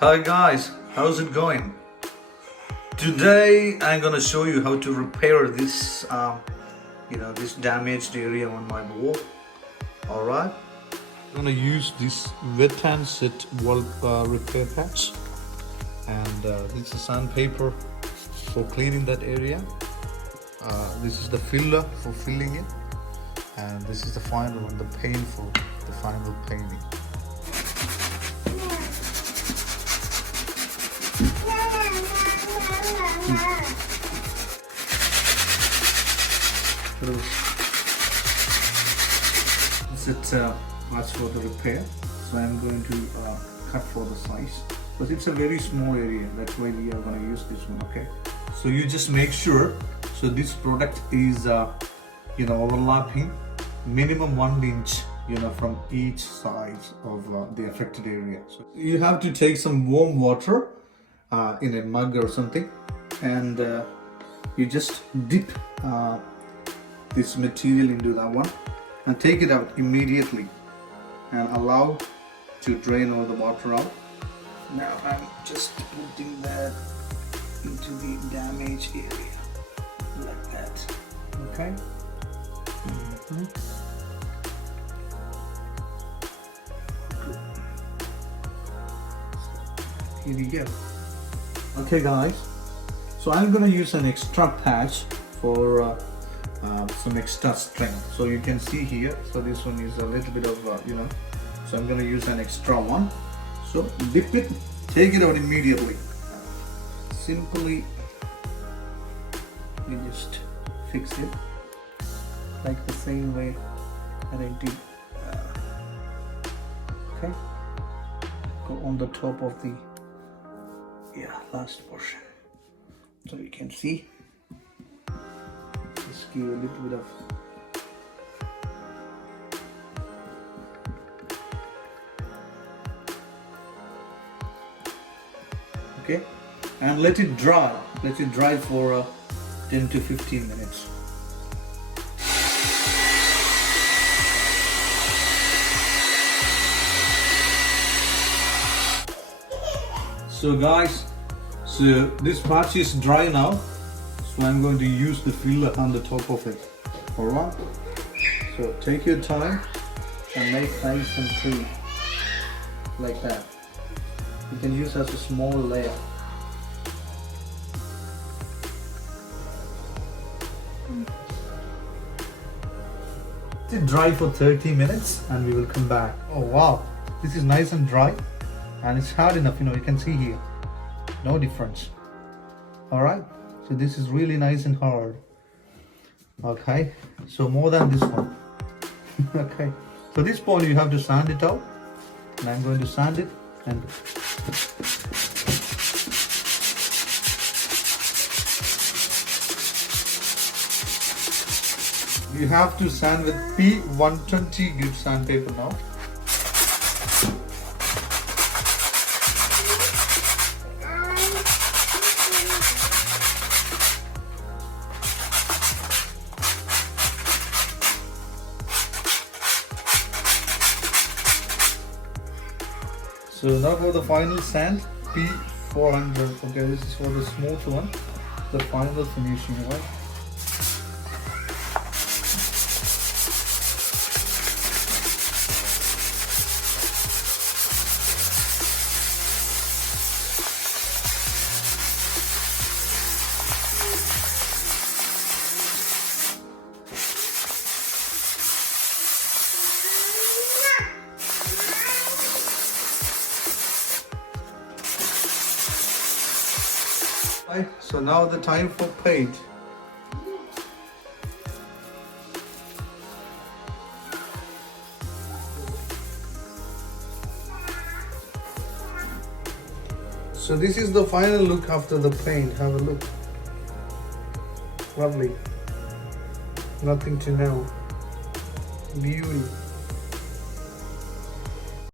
Hi guys, how's it going? Today I'm gonna show you how to repair this this damaged area on my wall. Alright, I'm gonna use this wet and set wall repair patch, and this is sandpaper for cleaning that area. This is the filler for filling it, and this is the final one, the paint for the final painting. It's much for the repair, so I'm going to cut for the size because it's a very small area. That's why we are going to use this one. Okay, so you just make sure so this product is overlapping minimum 1 inch from each side of the affected area. So you have to take some warm water in a mug or something, and you just dip this material into that one and take it out immediately and allow to drain all the water out. Now I'm just putting that into the damaged area like that. Okay. Good. Here we go. Okay guys, so I'm gonna use an extra patch for some extra strength. So you can see here, so this one is a little bit of so I'm going to use an extra one. So dip it, take it out immediately. Simply you just fix it like the same way that I did. Okay, go on the top of the last portion, so you can see. Just give a little bit of okay, and let it dry. Let it dry for 10 to 15 minutes. So guys, so this patch is dry now. So I'm going to use the filler on the top of it. Alright? So take your time and make nice and clean. Like that. You can use as a small layer. Let it dry for 30 minutes and we will come back. Oh wow, this is nice and dry and it's hard enough, you can see here. No difference. Alright? So this is really nice and hard. Okay, so more than this one. Okay, so this point you have to sand it out, and I'm going to sand it and you have to sand with P120 grit sandpaper now. So now for the final sand, P400. Okay, this is for the smooth one, the final finishing one. So now the time for paint. So this is the final look after the paint. Have a look. Lovely. Nothing to know. Beauty.